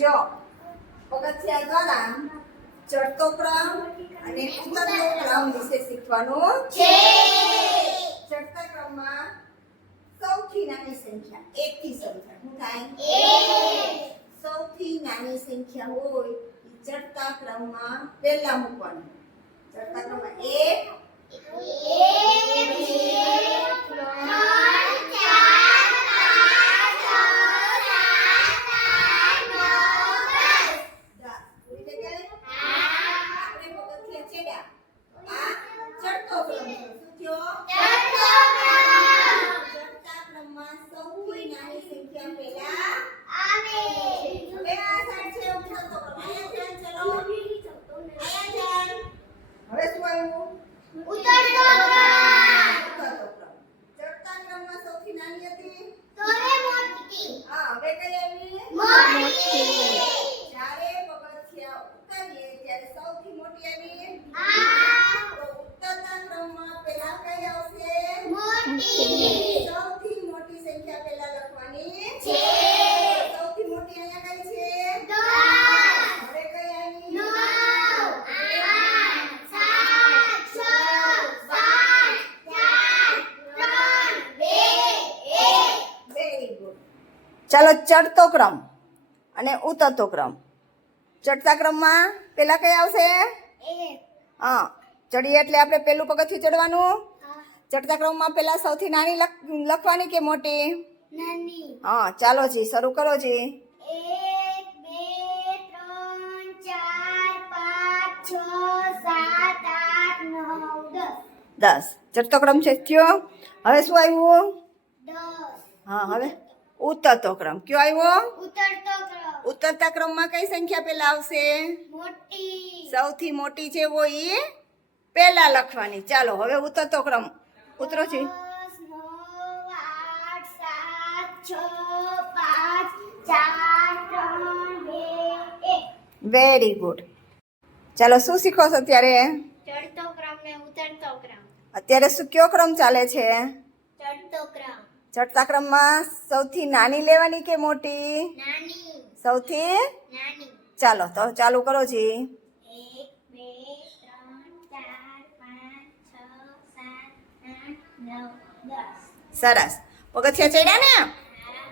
જો પગથિયા દ્વારા ચડતો ક્રમ અને ઉતરતો ક્રમ વિશે શીખવાનું છે. ચડતા ક્રમમાં સૌથી નાની સંખ્યા 1 થી શરૂ થાય. શું થાય? 1. સૌથી નાની સંખ્યા હોય ચડતા ક્રમમાં પહેલા મૂકવાનું. ચડતા ક્રમમાં 1 સૌથી મોટી સંખ્યા પહેલા લખવાની છે. સૌથી મોટી અહીંયા કઈ છે? 10. હવે કઈ આવી? 9 8 7 6 5 4 3 2 1 વેરી ગુડ. ચાલો ચડતો ક્રમ અને ઉતરતો ક્રમ. ચડતા ક્રમમાં પહેલા કઈ આવશે? 1. હા, ચડીએ એટલે આપણે પહેલું પગથિયું ચડવાનું. ચડતા ક્રમમાં પહેલા સૌથી નાની લખવાની કે મોટી? નાની. હા, ચાલો જી શરૂ કરો જી. 1 2 3 4 5 6 7 8 9 10. 10 ચડતો ક્રમ છે થયો. હવે શું આવ્યું? 10. હા, હવે ઉતરતો ક્રમ કયો આવ્યો? ઉતરતો ક્રમ. ઉતરતા ક્રમમાં કઈ સંખ્યા પહેલા આવશે? મોટી. સૌથી મોટી છે વો એ પહેલા લખવાની. ચાલો હવે ઉતરતો ક્રમ ઉતરો છે. 10 9 8 7 6 5 4 3 2 1. Very good. ચાલો શું શીખો છો અત્યારે? ચડતો ક્રમ ને ઉતરતો ક્રમ. અત્યારે શું કયો ક્રમ ચાલે છે? ચડતો ક્રમ. ચડતા ક્રમમાં સૌથી નાની લેવાની કે મોટી? નાની. સૌથી નાની. ચાલો તો ચાલુ કરો જી. 1 2 3 4 5 6 7 8 9 10. સરસ. પગથિયા ચડ્યા ને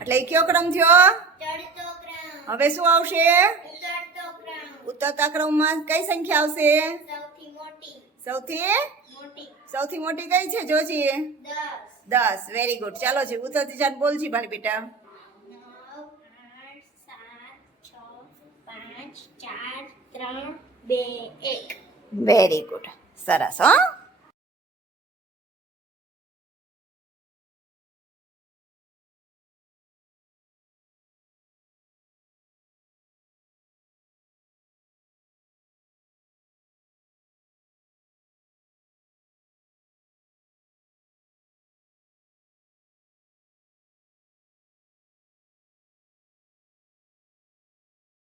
એટલે એ કયો ક્રમ થયો? ચડતો ક્રમ. હવે શું આવશે? ઉતરતો ક્રમ. ઉતરતા ક્રમમાં કઈ સંખ્યા આવશે? સૌથી મોટી. સૌથી મોટી કઈ છે જોજી? 10. 10 વેરી ગુડ. ચાલો જી ઉતરતી જાત બોલજી મારી બેટા. 9 8 7 6 5 4 3 2 1. Very good. સરસ. હા